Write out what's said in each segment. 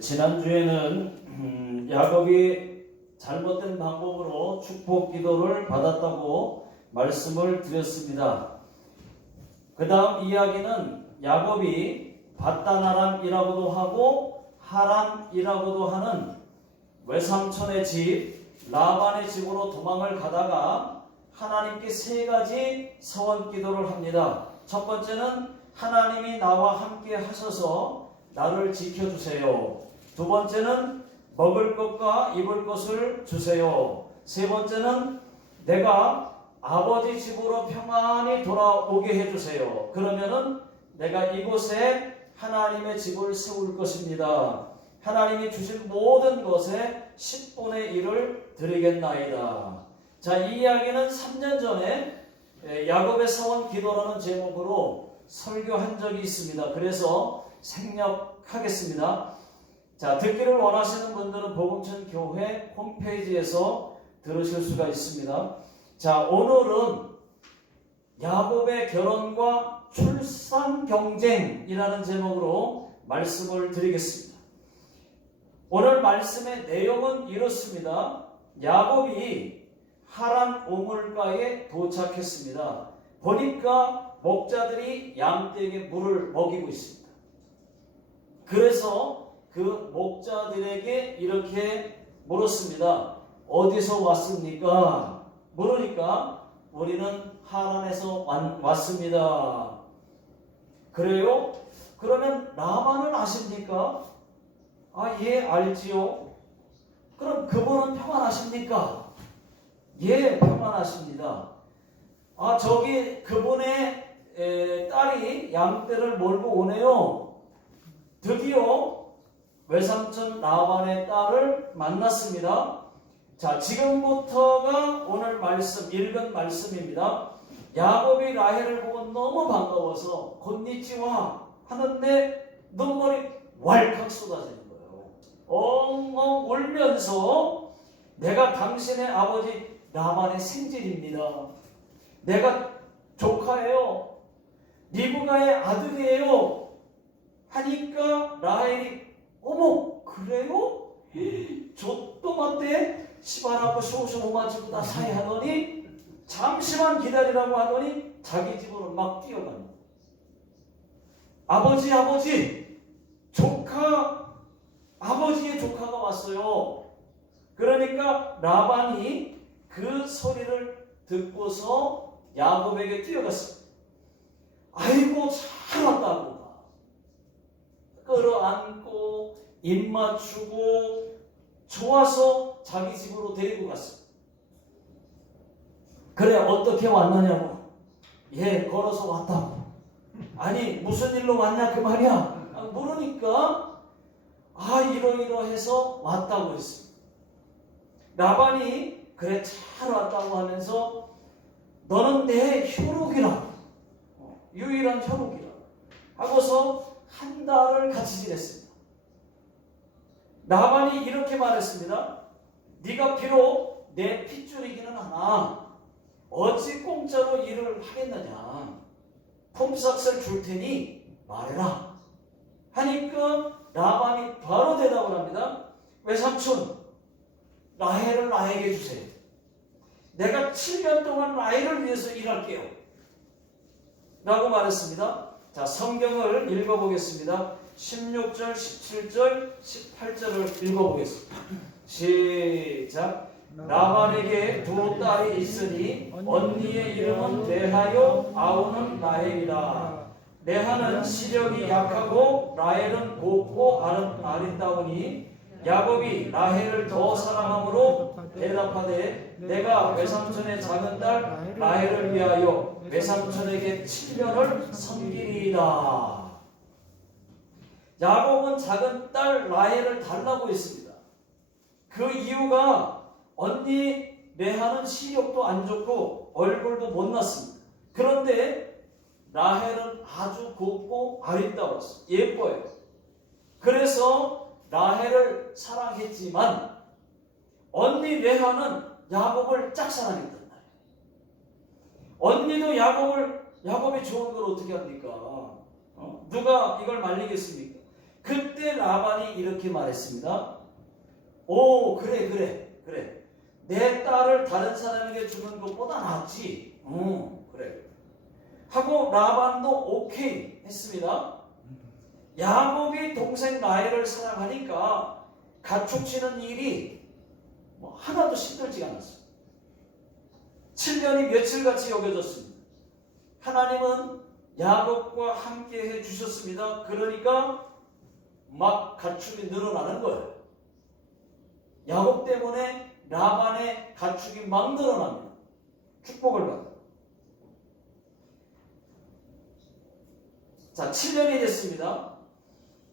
지난주에는 야곱이 잘못된 방법으로 축복 기도를 받았다고 말씀을 드렸습니다. 그 다음 이야기는 야곱이 밧단아람이라고도 하고 하람이라고도 하는 외삼촌의 집 라반의 집으로 도망을 가다가 하나님께 세 가지 서원 기도를 합니다. 첫 번째는 하나님이 나와 함께 하셔서 나를 지켜주세요. 두 번째는 먹을 것과 입을 것을 주세요. 세 번째는 내가 아버지 집으로 평안히 돌아오게 해주세요. 그러면은 내가 이곳에 하나님의 집을 세울 것입니다. 하나님이 주신 모든 것에 10분의 1을 드리겠나이다. 자, 이 이야기는 3년 전에 야곱의 서원 기도라는 제목으로 설교한 적이 있습니다. 그래서 생략하겠습니다. 자, 듣기를 원하시는 분들은 복음천 교회 홈페이지에서 들으실 수가 있습니다. 자, 오늘은 야곱의 결혼과 출산 경쟁이라는 제목으로 말씀을 드리겠습니다. 오늘 말씀의 내용은 이렇습니다. 야곱이 하란 우물가에 도착했습니다. 보니까 목자들이 양떼에게 물을 먹이고 있습니다. 그래서 그 목자들에게 이렇게 물었습니다. 어디서 왔습니까? 물으니까 우리는 하란에서 왔습니다. 그래요? 그러면 라반을 아십니까? 아, 예, 알지요. 그럼 그분은 평안하십니까? 예, 평안하십니다. 아, 저기 그분의 딸이 양떼를 몰고 오네요. 드디어 외삼촌 라반의 딸을 만났습니다. 자, 지금부터가 오늘 말씀, 읽은 말씀입니다. 야곱이 라헬을 보고 너무 반가워서 곤니치와 하는데 눈물이 왈칵 쏟아지는 거예요. 엉엉 울면서 내가 당신의 아버지 라반의 생질입니다. 내가 조카예요. 리브가의 아들이에요. 하니까 라헬이 어머 그래요? 저또 맞대 시바라고 쇼쇼모마지고 다 사이 하더니 잠시만 기다리라고 하더니 자기 집으로 막 뛰어갑니다. 아버지 조카 아버지의 조카가 왔어요. 그러니까 라반이 그 소리를 듣고서 야곱에게 뛰어갔습니다. 아이고 잘 왔다고 끌어안고 입 맞추고 좋아서 자기 집으로 데리고 갔습니다. 그래 어떻게 왔느냐고. 예, 걸어서 왔다고. 아니 무슨 일로 왔냐 그 말이야. 물으니까 아 이러이러해서 왔다고 했습니다. 라반이 그래 잘 왔다고 하면서 너는 내 혈육이라 유일한 혈육이라 하고서 한 달을 같이 지냈습니다. 라반이 이렇게 말했습니다. 네가 비록 내 핏줄이기는 하나 어찌 공짜로 일을 하겠느냐. 품삯을 줄 테니 말해라. 하니까 라반이 바로 대답을 합니다. 외삼촌 라헬을 나에게 주세요. 내가 7년 동안 라헬을 위해서 일할게요. 라고 말했습니다. 자, 성경을 읽어보겠습니다. 16절, 17절, 18절을 읽어보겠습니다. 시작. 라반에게 두 딸이 있으니 언니의 이름은 레하요 아우는 라헬이라. 레하는 시력이 약하고 라헬은 곱고 아름다우니 야곱이 라헬을 더 사랑함으로 대답하되 내가 외삼촌의 작은 딸 라헬을 위하여 외삼촌에게 7년을 섬기리이다. 야곱은 작은 딸 라헬을 달라고 했습니다. 그 이유가 언니 레하는 시력도 안 좋고 얼굴도 못났습니다. 그런데 라헬은 아주 곱고 아름다웠어요. 예뻐요. 그래서 라헬을 사랑했지만 언니 레하는 야곱을 짝사랑했단 말이에요. 언니도 야곱이 좋은 걸 어떻게 합니까? 누가 이걸 말리겠습니까? 그때 라반이 이렇게 말했습니다. 오, 그래. 내 딸을 다른 사람에게 주는 것보다 낫지. 그래. 하고 라반도 오케이 했습니다. 야곱이 동생 라헬을 사랑하니까 가축치는 일이 하나도 힘들지 않았어요. 7년이 며칠같이 여겨졌습니다. 하나님은 야곱과 함께 해주셨습니다. 그러니까 막 가축이 늘어나는 거예요. 야곱 때문에 라반의 가축이 막 늘어납니다. 축복을 받아요. 자, 7년이 됐습니다.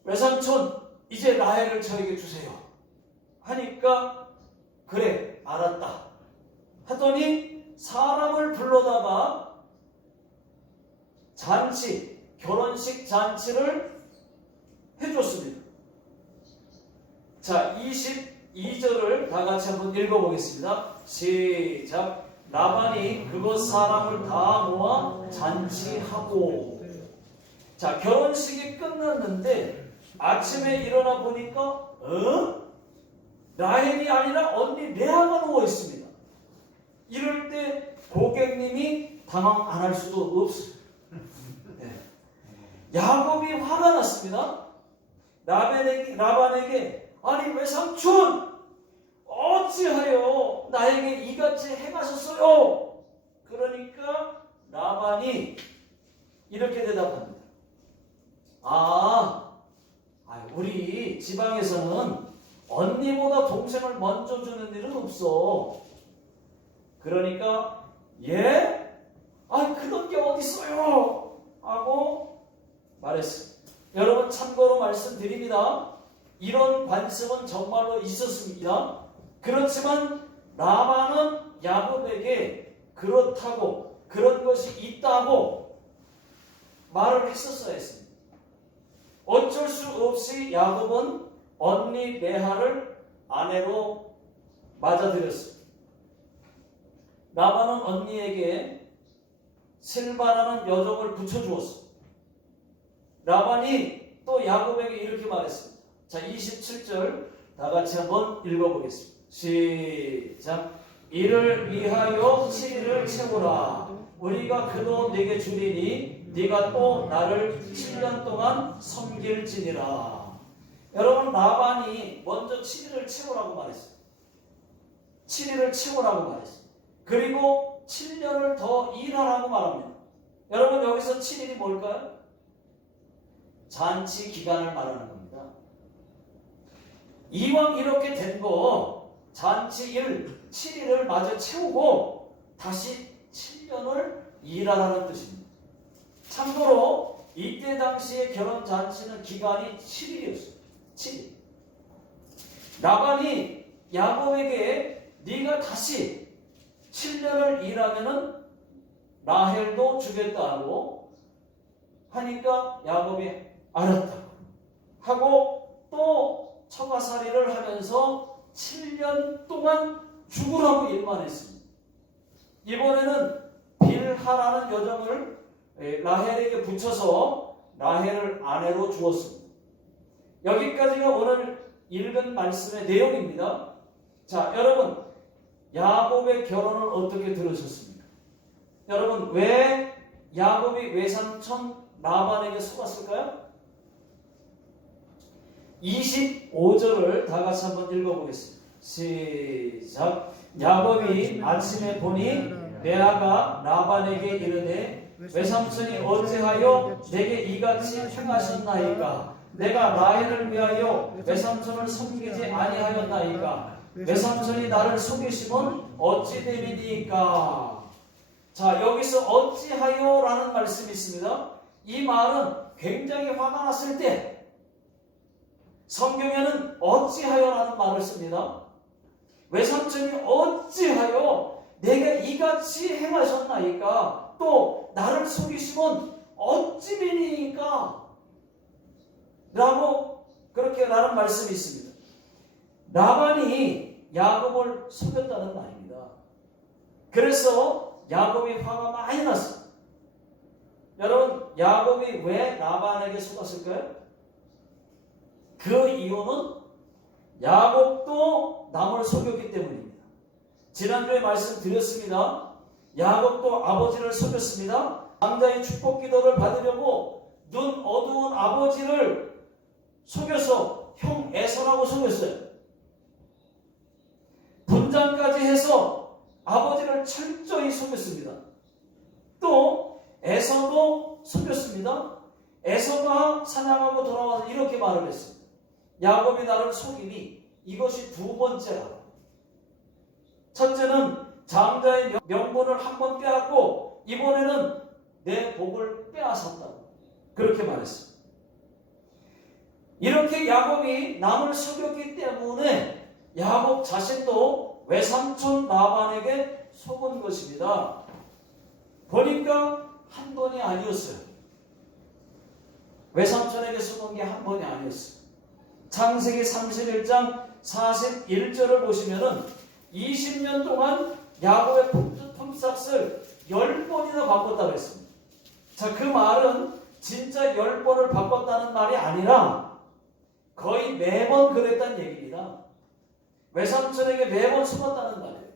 외삼촌, 이제 라헬을 저에게 주세요. 하니까 그래, 알았다. 하더니 사람을 불러다가 잔치, 결혼식 잔치를 해줬습니다. 자, 22절을 다 같이 한번 읽어보겠습니다. 시작. 라반이 그곳 사람을 다 모아 잔치하고. 자, 결혼식이 끝났는데 아침에 일어나 보니까 라헬이 아니라 언니 레아가 누워 있습니다. 이럴 때 고객님이 당황 안 할 수도 없어요. 네. 야곱이 화가 났습니다. 라반에게 아니 외삼촌 어찌하여 나에게 이같이 행하셨어요? 그러니까 라반이 이렇게 대답합니다. 우리 지방에서는 언니보다 동생을 먼저 주는 일은 없어. 그러니까 그런 게 어딨어요? 하고 말했어요. 여러분 참고로 말씀드립니다. 이런 관습은 정말로 있었습니다. 그렇지만 라반은 야곱에게 그렇다고 그런 것이 있다고 말을 했었어야 했습니다. 어쩔 수 없이 야곱은 언니 레아를 아내로 맞아들였습니다. 라반은 언니에게 실바라는 여종을 붙여주었습니다. 라반이 또 야곱에게 이렇게 말했습니다. 자, 27절 다 같이 한번 읽어보겠습니다. 시작. 이를 위하여 7일을 채우라. 우리가 그도 네게 주리니 네가 또 나를 7년 동안 섬길지니라. 여러분 라반이 먼저 7일을 채우라고 말했어요. 7일을 채우라고 말했어요. 그리고 7년을 더 일하라고 말합니다. 여러분 여기서 7일이 뭘까요? 잔치 기간을 말하는 겁니다. 이왕 이렇게 된 거 잔치 일 7일을 마저 채우고 다시 7년을 일하라는 뜻입니다. 참고로 이때 당시의 결혼 잔치는 기간이 7일이었어요. 7일. 라반이 야곱에게 네가 다시 7년을 일하면은 라헬도 주겠다고 하니까 야곱이 알았다고 하고 또 처가살이를 하면서 7년 동안 죽으라고 일만했습니다. 이번에는 빌하라는 여종을 라헬에게 붙여서 라헬을 아내로 주었습니다. 여기까지가 오늘 읽은 말씀의 내용입니다. 자, 여러분 야곱의 결혼을 어떻게 들으셨습니까? 여러분 왜 야곱이 외삼촌 라반에게 속았을까요? 25절을 다 같이 한번 읽어보겠습니다. 시작. 야곱이 아침에 보니 레아가 라반에게 이르되 외삼촌이 어찌하여 내게 이같이 행하셨나이까? 내가 라헬을 위하여 외삼촌을 섬기지 아니하였나이까? 외삼촌이 나를 속이시면 어찌 됨이니까? 자, 여기서 어찌하여 라는 말씀이 있습니다. 이 말은 굉장히 화가 났을 때 성경에는 어찌하여 라는 말을 씁니다. 외삼촌이 어찌하여 내가 이같이 행하셨나이까? 또 나를 속이시면 어찌 되니까? 라고 그렇게 라는 말씀이 있습니다. 라반이 야곱을 속였다는 말입니다. 그래서 야곱이 화가 많이 났어요. 여러분 야곱이 왜 라반에게 속았을까요? 그 이유는 야곱도 남을 속였기 때문입니다. 지난주에 말씀드렸습니다. 야곱도 아버지를 속였습니다. 장자의 축복 기도를 받으려고 눈 어두운 아버지를 속여서 형 에서라고 속였어요. 분장까지 해서 아버지를 철저히 속였습니다. 또 에서도 속였습니다. 에서가 사냥하고 돌아와서 이렇게 말을 했습니다. 야곱이 나를 속이니 이것이 두 번째라. 첫째는 장자의 명분을 한 번 빼앗고 이번에는 내 복을 빼앗았다고 그렇게 말했습니다. 이렇게 야곱이 남을 속였기 때문에 야곱 자신도 외삼촌 라반에게 속은 것입니다. 보니까 한 번이 아니었어요. 외삼촌에게 속은 게 한 번이 아니었어요. 창세기 31장 41절을 보시면은 20년 동안 야곱의 품삯을 10번이나 바꿨다고 했습니다. 자, 그 말은 진짜 10번을 바꿨다는 말이 아니라 거의 매번 그랬다는 얘기입니다. 외삼촌에게 매번 속았다는 말이에요.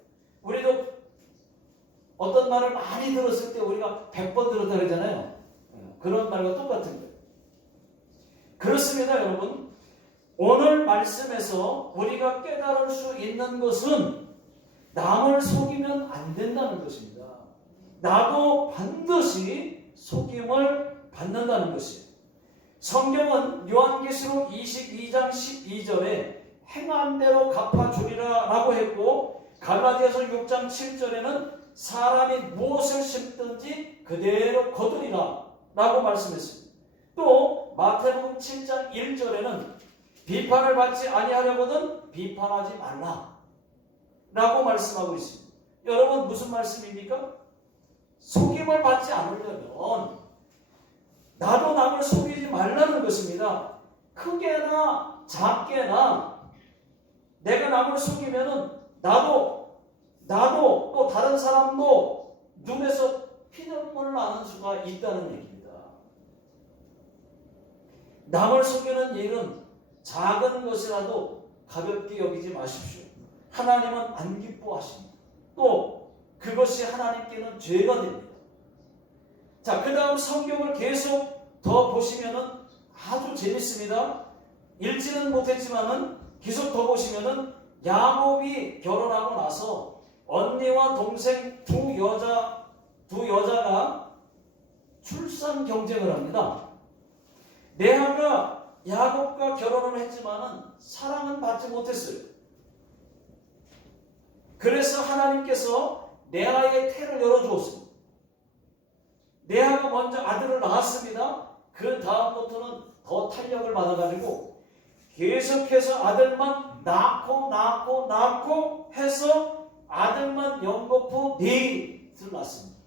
우리도 어떤 말을 많이 들었을 때 우리가 100번 들었다 그러잖아요. 그런 말과 똑같은 거예요. 그렇습니다, 여러분. 오늘 말씀에서 우리가 깨달을 수 있는 것은 남을 속이면 안 된다는 것입니다. 나도 반드시 속임을 받는다는 것이에요. 성경은 요한계시록 22장 12절에 행한 대로 갚아주리라 라고 했고, 갈라디아서 6장 7절에는 사람이 무엇을 심든지 그대로 거두리라 라고 말씀했습니다. 또 마태복음 7장 1절에는 비판을 받지 아니하려거든 비판하지 말라 라고 말씀하고 있습니다. 여러분, 무슨 말씀입니까? 속임을 받지 않으려면 나도 남을 속이지 말라는 것입니다. 크게나 작게나 내가 남을 속이면은 나도 또 다른 사람도 눈에서 피눈물 나는 수가 있다는 얘기입니다. 남을 속이는 일은 작은 것이라도 가볍게 여기지 마십시오. 하나님은 안 기뻐하십니다. 또 그것이 하나님께는 죄가 됩니다. 자, 그 다음 성경을 계속 더 보시면은 아주 재밌습니다. 읽지는 못했지만은 계속 더 보시면은 야곱이 결혼하고 나서 언니와 동생 두 여자가 출산 경쟁을 합니다. 레아가 야곱과 결혼을 했지만은 사랑은 받지 못했어요. 그래서 하나님께서 레아의 태를 열어주었습니다. 레아가 먼저 아들을 낳았습니다. 그 다음부터는 더 탄력을 받아가지고 계속해서 아들만 낳고 해서 아들만 연거푸 넷을 낳습니다.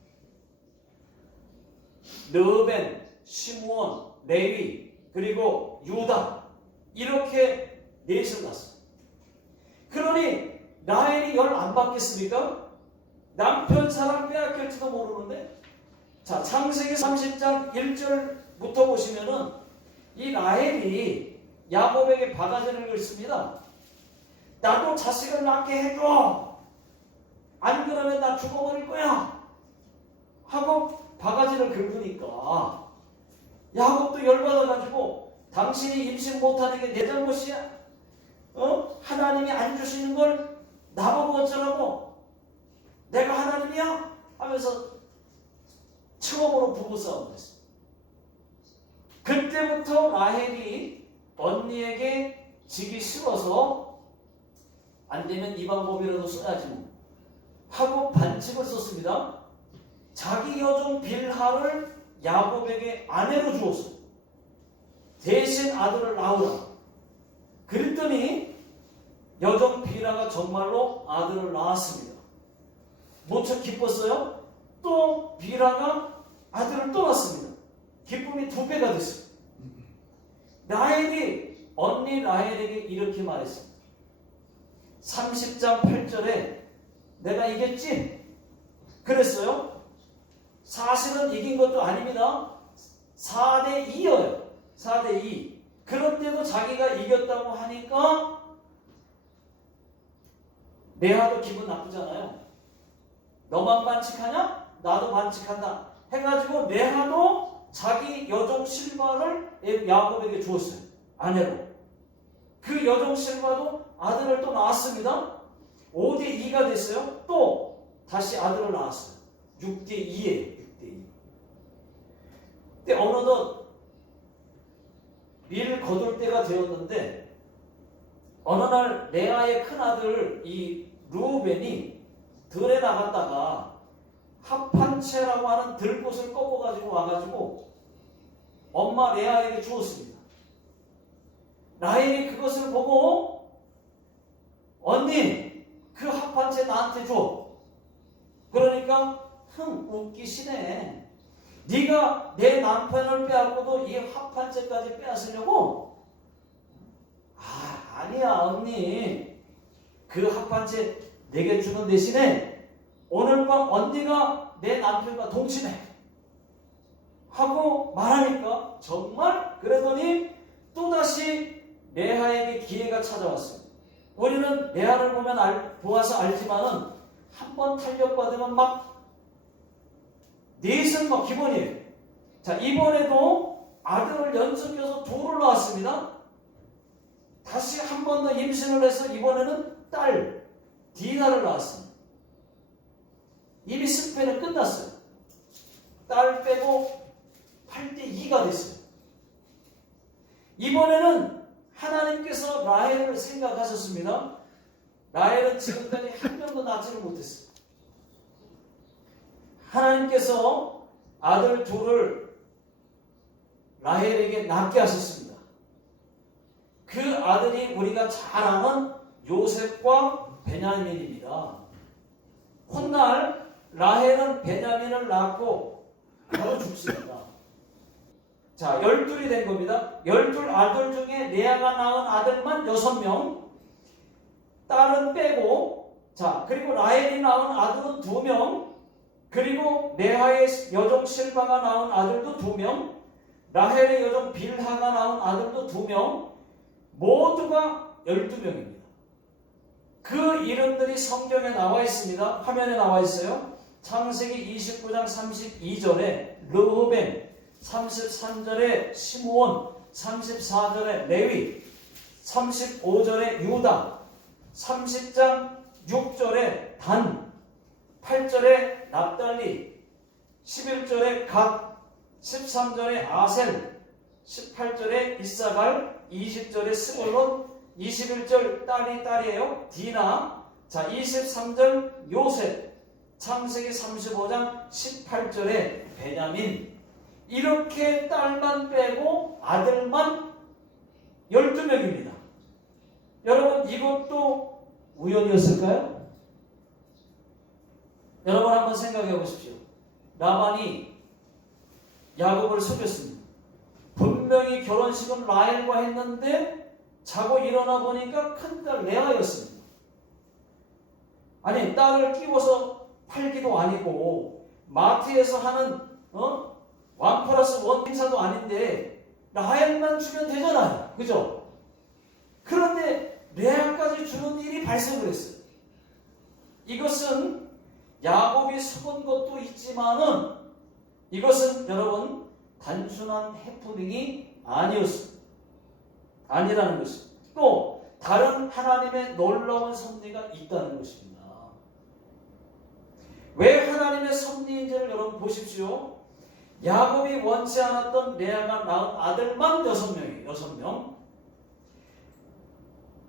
르벤, 시므온, 레위, 그리고 유다, 이렇게 넷을 낳습니다. 그러니 라헬이 열 안 받겠습니까? 남편 사랑 빼앗길지도 모르는데. 자, 창세기 30장 1절부터 보시면은 이 라헬이 야곱에게 바가지를 긁습니다. 나도 자식을 낳게 해줘. 안 그러면 나 죽어버릴 거야. 하고 바가지를 긁으니까 야곱도 열받아가지고 당신이 임신 못하는 게 내 잘못이야? 하나님이 안 주시는 걸 나보고 어쩌라고? 내가 하나님이야? 하면서 처음으로 부부싸움을 했습니다. 그때부터 라헬이 언니에게 지기 싫어서 안 되면 이 방법이라도 써야지 뭐 하고 반칙을 썼습니다. 자기 여종 빌하를 야곱에게 아내로 주었어요. 대신 아들을 낳으라. 그랬더니 여종 빌하가 정말로 아들을 낳았습니다. 무척 기뻤어요. 또 빌하가 아들을 또 낳습니다. 기쁨이 2배가 됐어요. 라헬이 언니 라헬에게 이렇게 말했습니다. 30장 8절에 내가 이겼지? 그랬어요. 사실은 이긴 것도 아닙니다. 4대2였어요. 4대2. 그런데도 자기가 이겼다고 하니까 레아도 기분 나쁘잖아요. 너만 반칙하냐? 나도 반칙한다. 해가지고 레아도 자기 여종 실바를 야곱에게 주었어요. 아내로. 그 여종 실바도 아들을 또 낳았습니다. 5대2가 됐어요. 또 다시 아들을 낳았어요. 6대2예요. 6대2. 근데 어느덧 밀을 거둘 때가 되었는데 어느 날 레아의 큰아들 이 르우벤이 들에 나갔다가 합판채라고 하는 들꽃을 꺾어가지고 와가지고 엄마 레아에게 주었습니다. 라헬이 그것을 보고 언니 그 합판채 나한테 줘. 그러니까 웃기시네. 네가 내 남편을 빼앗고도 이 합판채까지 빼앗으려고? 아니야 언니. 그 합판채 내게 주는 대신에 오늘 밤 언니가 내 남편과 동침해 하고 말하니까 정말 그러더니 또다시 레아에게 기회가 찾아왔어요. 우리는 레아를 보아서 알지만은 한번 탄력받으면 막 넷은 막 기본이에요. 자, 이번에도 아들을 연속해서 둘을 낳았습니다. 다시 한 번 더 임신을 해서 이번에는 딸 디나를 낳았습니다. 이미 승패는 끝났어요. 딸 빼고 8대2가 됐어요. 이번에는 하나님께서 라헬을 생각하셨습니다. 라헬은 지금까지 한 명도 낳지를 못했어요. 하나님께서 아들 둘을 라헬에게 낳게 하셨습니다. 그 아들이 우리가 잘 아는 요셉과 베냐민입니다. 훗날 라헬은 베냐민을 낳고 바로 죽습니다. 자, 12이 된 겁니다. 12 아들 중에 레아가 낳은 아들만 6명, 딸은 빼고, 자, 그리고 라헬이 낳은 아들은 2명, 그리고 레아의 여종 실바가 낳은 아들도 2명, 라헬의 여종 빌하가 낳은 아들도 2명, 모두가 12명입니다. 그 이름들이 성경에 나와 있습니다. 화면에 나와 있어요. 창세기 29장 32절에 르우벤, 33절에 시므온, 34절에 레위, 35절에 유다, 30장 6절에 단, 8절에 납달리, 11절에 갓, 13절에 아셀, 18절에 이사갈, 20절에 스불론, 21절 딸이에요. 디나. 자, 23절 요셉, 창세기 35장 18절에 베냐민. 이렇게 딸만 빼고 아들만 12명입니다. 여러분, 이것도 우연이었을까요? 여러분 한번 생각해 보십시오. 라반이 야곱을 속였습니다. 분명히 결혼식은 라헬과 했는데 자고 일어나 보니까 큰딸 레아였습니다. 아니, 딸을 끼워서 팔기도 아니고 마트에서 하는 1+1 행사도 아닌데 라헬만 주면 되잖아요. 그죠? 그런데 레아까지 주는 일이 발생을 했어요. 이것은 야곱이 속은 것도 있지만은 이것은 여러분 단순한 해프닝이 아니었습니다. 아니라는 것입니다. 또 다른 하나님의 놀라운 섭리가 있다는 것입니다. 왜 하나님의 섭리인지를 여러분 보십시오. 야곱이 원치 않았던 레아가 낳은 아들만 6명이에요. 6명.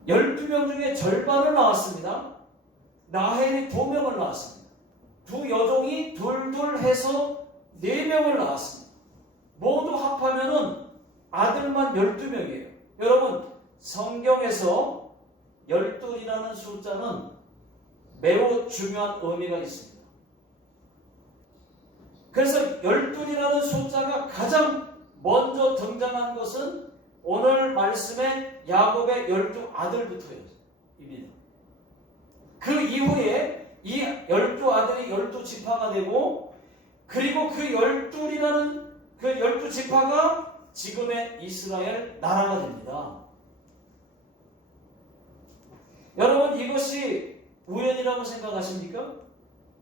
12명 중에 절반을 낳았습니다. 라헬이 2명을 낳았습니다. 두 여종이 둘둘 해서 4명을 낳았습니다. 모두 합하면은 아들만 12명이에요. 여러분, 성경에서 12이라는 숫자는 매우 중요한 의미가 있습니다. 그래서 12이라는 숫자가 가장 먼저 등장한 것은 오늘 말씀의 야곱의 12아들부터입니다. 그 이후에 이 12아들이 12지파가 되고, 그리고 그 12이라는 그 12지파가 지금의 이스라엘 나라가 됩니다. 여러분 이것이 우연이라고 생각하십니까?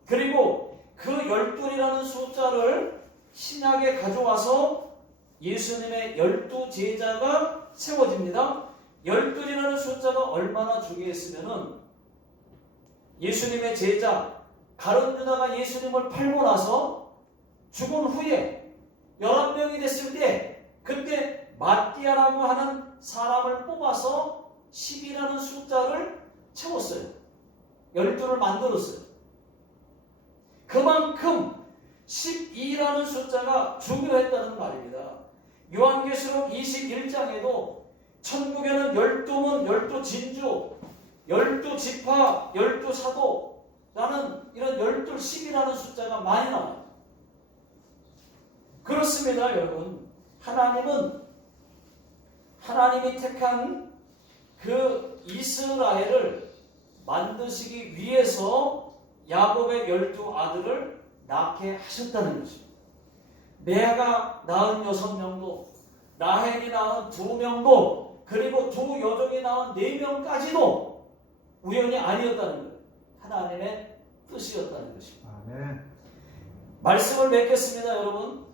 그리고 그 12이라는 숫자를 신약에 가져와서 예수님의 12제자가 세워집니다. 12이라는 숫자가 얼마나 중요했으면은 예수님의 제자 가룟 유다가 예수님을 팔고 나서 죽은 후에 11명이 됐을 때 그때 마띠아라고 하는 사람을 뽑아서 10이라는 숫자를 채웠어요. 12를 만들었어요. 그만큼 12라는 숫자가 중요했다는 말입니다. 요한계시록 21장에도 천국에는 12문, 12진주, 12지파, 12사도라는 이런 12, 10이라는 숫자가 많이 나와요. 그렇습니다, 여러분. 하나님이 택한 그 이스라엘을 만드시기 위해서 야곱의 12아들을 낳게 하셨다는 것입니다. 레아가 낳은 6명도, 라헬이 낳은 2명도, 그리고 두 여종이 낳은 4명까지도 우연이 아니었다는 거예요. 하나님의 뜻이었다는 것입니다. 아멘. 말씀을 맺겠습니다, 여러분.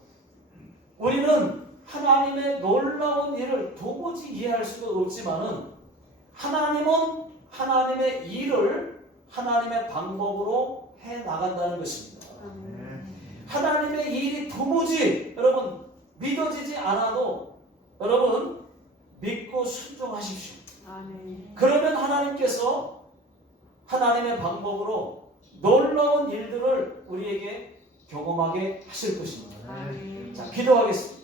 우리는 하나님의 놀라운 일을 도무지 이해할 수가 없지만은 하나님은 하나님의 일을 하나님의 방법으로 해 나간다는 것입니다. 하나님의 일이 도무지 여러분 믿어지지 않아도 여러분 믿고 순종하십시오. 그러면 하나님께서 하나님의 방법으로 놀라운 일들을 우리에게 경험하게 하실 것입니다. 자, 기도하겠습니다.